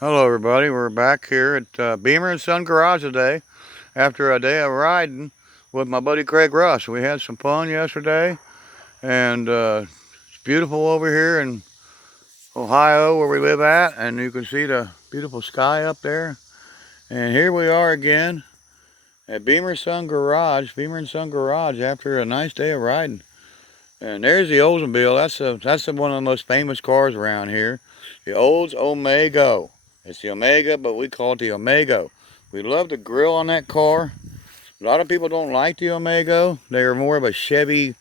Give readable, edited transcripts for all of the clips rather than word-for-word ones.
Hello everybody, we're back here at Beamer and Son Garage today after a day of riding with my buddy Craig Russ. We had some fun yesterday and it's beautiful over here in Ohio where we live at, and you can see the beautiful sky up there. And here we are again at Beamer and Son Garage after a nice day of riding. And there's the Oldsmobile. That's one of the most famous cars around here. The Olds Omega. It's the Omega, but we call it the Omega. We love the grill on that car. A lot of people don't like the Omega. They are more of a Chevy,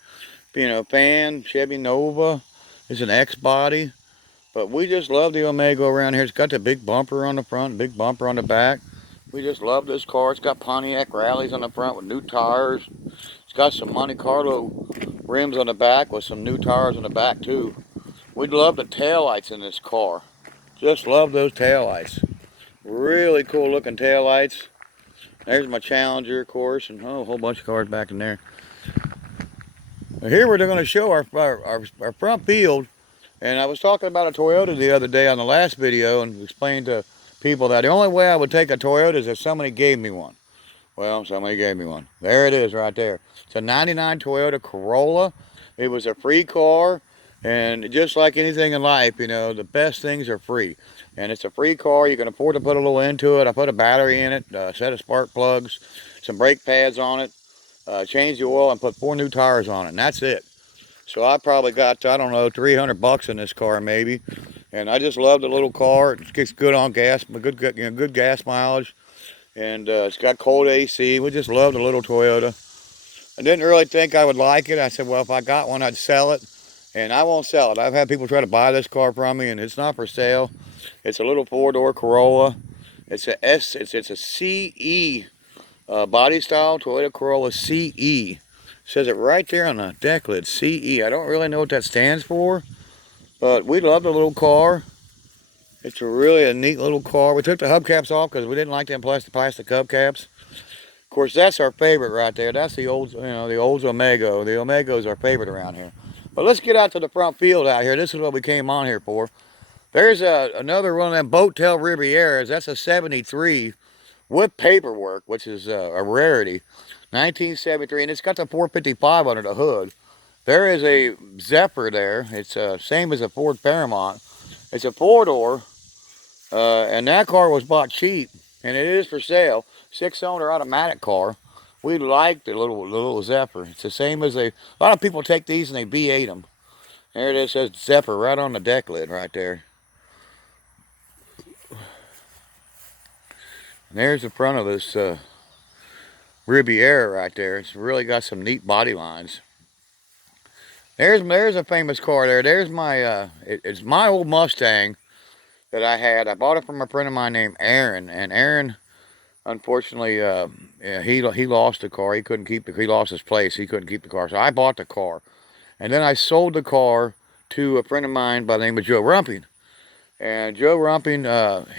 fan. Chevy Nova. It's an X body. But we just love the Omega around here. It's got the big bumper on the front, big bumper on the back. We just love this car. It's got Pontiac rallies on the front with new tires. It's got some Monte Carlo rims on the back with some new tires on the back too. We love the taillights in this car. Just love those taillights. Really cool looking taillights. There's my Challenger, of course, and a whole bunch of cars back in there. Here we're going to show our front field. And I was talking about a Toyota the other day on the last video and explained to people that the only way I would take a Toyota is if somebody gave me one. Well, somebody gave me one. There it is right there. It's a 99 Toyota Corolla. It was a free car. And just like anything in life, the best things are free. And it's a free car. You can afford to put a little into it. I put a battery in it, a set of spark plugs, some brake pads on it, changed the oil, and put 4 new tires on it. And that's it. So I probably got, I don't know, 300 bucks in this car maybe. And I just love the little car. It gets good on gas, good gas mileage. And it's got cold AC. We just love the little Toyota. I didn't really think I would like it. I said, well, if I got one, I'd sell it. And I won't sell it. I've had people try to buy this car from me, and it's not for sale. It's a little 4-door Corolla. It's a CE body style Toyota Corolla CE. It says it right there on the deck lid, CE. I don't really know what that stands for, but we love the little car. It's really a neat little car. We took the hubcaps off because we didn't like them plastic hubcaps. Of course, that's our favorite right there. That's the old, the Olds Omega. The Omega is our favorite around here. But let's get out to the front field out here. This is what we came on here for. There's another one of them boat tail Rivieras. That's a 73 with paperwork, which is a rarity. 1973, and it's got the 455 under the hood. There is a Zephyr there. It's same as a Ford Fairmont. It's a 4-door, and that car was bought cheap, and it is for sale. 6-cylinder automatic car. We like the little Zephyr. It's the same as a lot of people take these and they V8 them. There it is, says Zephyr right on the deck lid right there. And there's the front of this Riviera right there. It's really got some neat body lines. There's a famous car there. There's my it's my old Mustang that I had. I bought it from a friend of mine named Aaron, and Aaron, unfortunately, yeah, he lost the car. He couldn't keep he lost his place. He couldn't keep the car, so I bought the car, and then I sold the car to a friend of mine by the name of Joe Rumping. And Joe Rumping,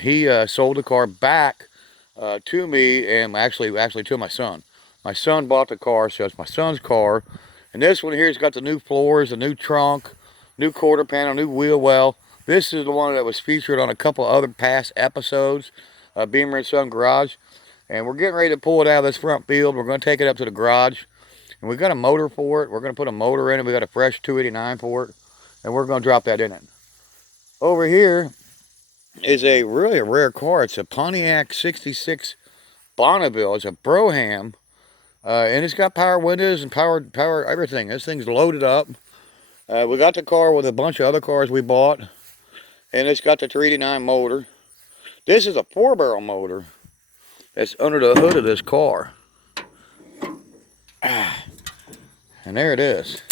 he sold the car back to me, and actually to my son. My son bought the car, so it's my son's car. And this one here's got the new floors, a new trunk, new quarter panel, new wheel well. This is the one that was featured on a couple other past episodes of Beamer and Son Garage. And we're getting ready to pull it out of this front field. We're going to take it up to the garage. And we've got a motor for it. We're going to put a motor in it. We got a fresh 289 for it. And we're going to drop that in it. Over here is really a rare car. It's a Pontiac 66 Bonneville. It's a Brougham. And it's got power windows and power everything. This thing's loaded up. We got the car with a bunch of other cars we bought. And it's got the 389 motor. This is a 4-barrel motor that's under the hood of this car. And there it is.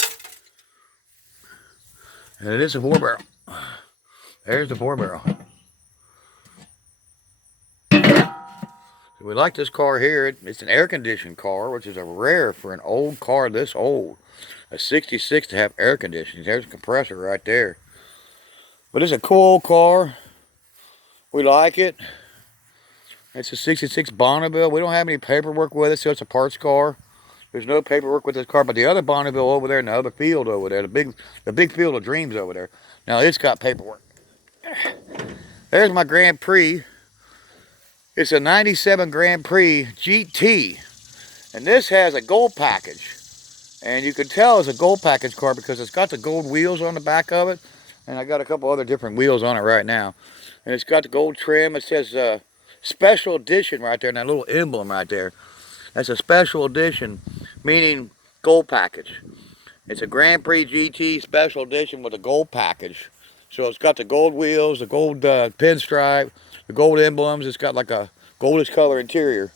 And it is a 4-barrel. There's the 4-barrel. We like this car here. It's an air-conditioned car, which is a rare for an old car this old. A 66 to have air conditioning. There's a compressor right there. But it's a cool old car. We like it. It's a 66 Bonneville. We don't have any paperwork with it, so it's a parts car. There's no paperwork with this car, but the other Bonneville over there in the other field over there, the big field of dreams over there. Now it's got paperwork. There's my Grand Prix. It's a 97 Grand Prix GT. And this has a gold package. And you can tell it's a gold package car because it's got the gold wheels on the back of it. And I got a couple other different wheels on it right now. And it's got the gold trim. It says special edition right there, and that little emblem right there. That's a special edition, meaning gold package. It's a Grand Prix GT special edition with a gold package. So it's got the gold wheels, the gold pinstripe, the gold emblems. It's got like a goldish color interior.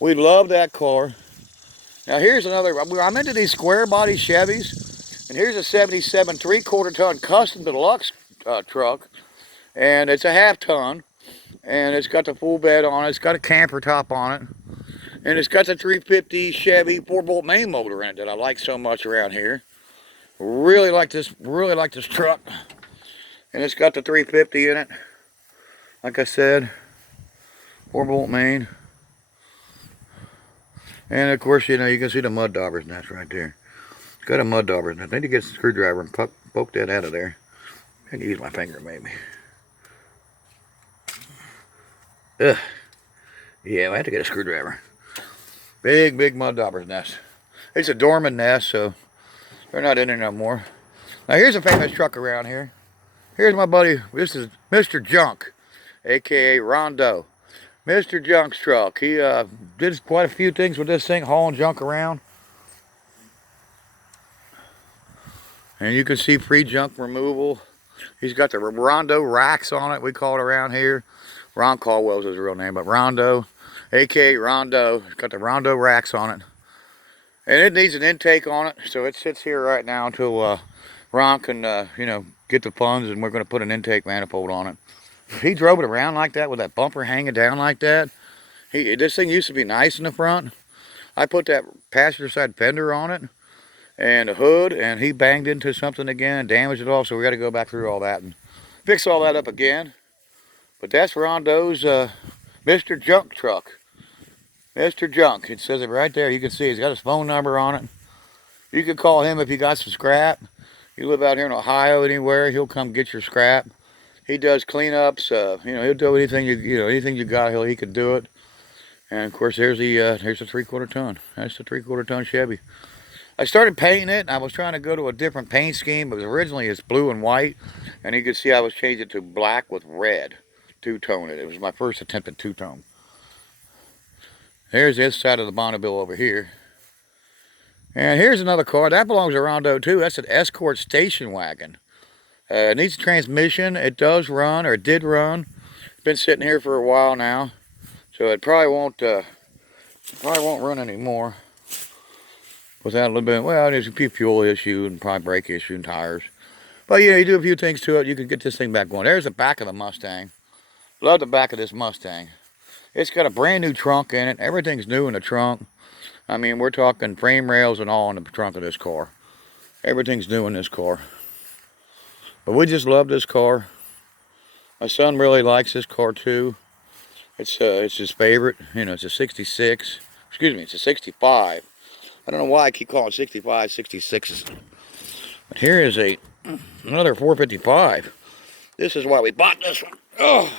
We love that car. Now here's another, I'm into these square body Chevys. And here's a 77 3/4 ton custom deluxe truck. And it's a half ton. And it's got the full bed on it. It's got a camper top on it. And it's got the 350 Chevy 4-bolt main motor in it that I like so much around here. Really like this truck. And it's got the 350 in it. Like I said, 4-bolt main. And of course, you know, you can see the mud dauber's nest right there. It's got a mud dauber's nest. I need to get a screwdriver and poke that out of there. I can use my finger maybe. Ugh. Yeah, I have to get a screwdriver. Big mud dauber's nest. It's a dormant nest, so they're not in there no more. Now here's a famous truck around here. Here's my buddy. This is Mr. Junk, aka Rondo. Mr. Junk's truck. He did quite a few things with this thing, hauling junk around. And you can see free junk removal. He's got the Rondo racks on it, we call it around here. Ron Caldwell's his real name, but Rondo, aka Rondo. It's got the Rondo racks on it. And it needs an intake on it, so it sits here right now until Ron can, you know, get the funds, and we're going to put an intake manifold on it. He drove it around like that with that bumper hanging down like that. This thing used to be nice in the front. I put that passenger side fender on it and a hood, and he banged into something again and damaged it all, so we got to go back through all that and fix all that up again. But that's Rondo's Mr. Junk truck. Mr. Junk. It says it right there. You can see he's got his phone number on it. You can call him if you got some scrap. You live out here in Ohio anywhere, he'll come get your scrap. He does cleanups. You know, he'll do anything anything you got, he can do it. And of course, here's the 3/4 ton. That's the 3/4 ton Chevy. I started painting it, and I was trying to go to a different paint scheme, but originally it's blue and white, and you can see I was changing it to black with red. Two-tone it. It was my first attempt at two-tone. There's this side of the Bonneville over here. And here's another car. That belongs to Rondo too. That's an Escort station wagon. It needs a transmission. It does run, or it did run. It's been sitting here for a while now. So it probably won't run anymore. Without a little bit, well, there's a few fuel issue and probably brake issue and tires. But you know, you do a few things to it, you can get this thing back going. There's the back of the Mustang. Love the back of this Mustang. It's got a brand new trunk in it. Everything's new in the trunk. I mean, we're talking frame rails and all in the trunk of this car. Everything's new in this car. But we just love this car. My son really likes this car too. It's his favorite. You know, it's a 66. Excuse me, it's a 65. I don't know why I keep calling 65 66s. But here is another 455. This is why we bought this one. Oh,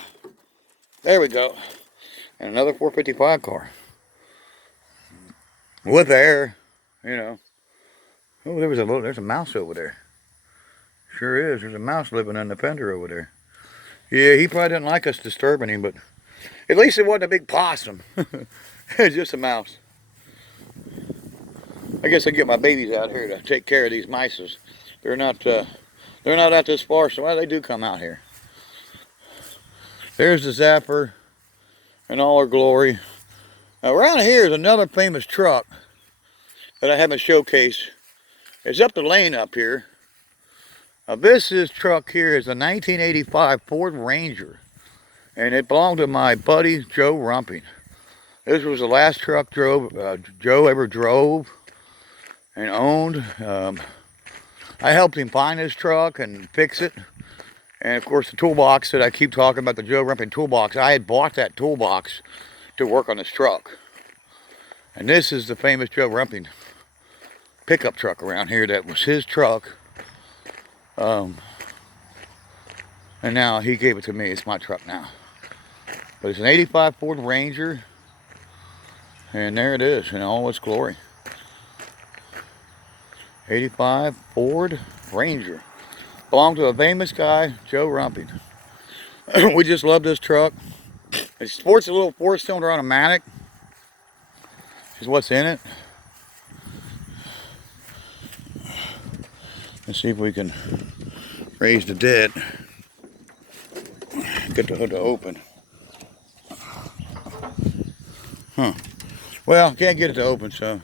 there we go. And another 455 car. With air, you know. Oh, there's a mouse over there. Sure is. There's a mouse living in the fender over there. Yeah, he probably didn't like us disturbing him, but at least it wasn't a big possum. It's just a mouse. I guess I get my babies out here to take care of these mices. They're not out this far, so they do come out here. There's the Zephyr in all her glory. Now around here is another famous truck that I haven't showcased. It's up the lane up here. Now this truck here is a 1985 Ford Ranger, and it belonged to my buddy Joe Rumping. This was the last truck Joe ever drove and owned. I helped him find his truck and fix it. And of course the toolbox that I keep talking about, the Joe Rumping toolbox, I had bought that toolbox to work on this truck. And this is the famous Joe Rumping pickup truck around here that was his truck. And now he gave it to me. It's my truck now. But it's an 85 Ford Ranger. And there it is in all its glory. 85 Ford Ranger. Belonged to a famous guy, Joe Rumping. We just love this truck. It sports a little 4-cylinder automatic. Is what's in it. Let's see if we can raise the dead. Get the hood to open. Huh. Well, can't get it to open, so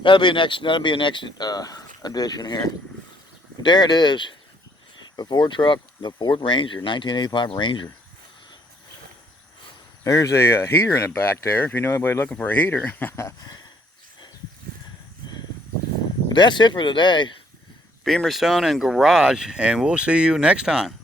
that'll be a next edition here. But there it is. The Ford truck, the Ford Ranger, 1985 Ranger. There's a heater in the back there, if you know anybody looking for a heater. But that's it for today. Beamer Son and Garage, and we'll see you next time.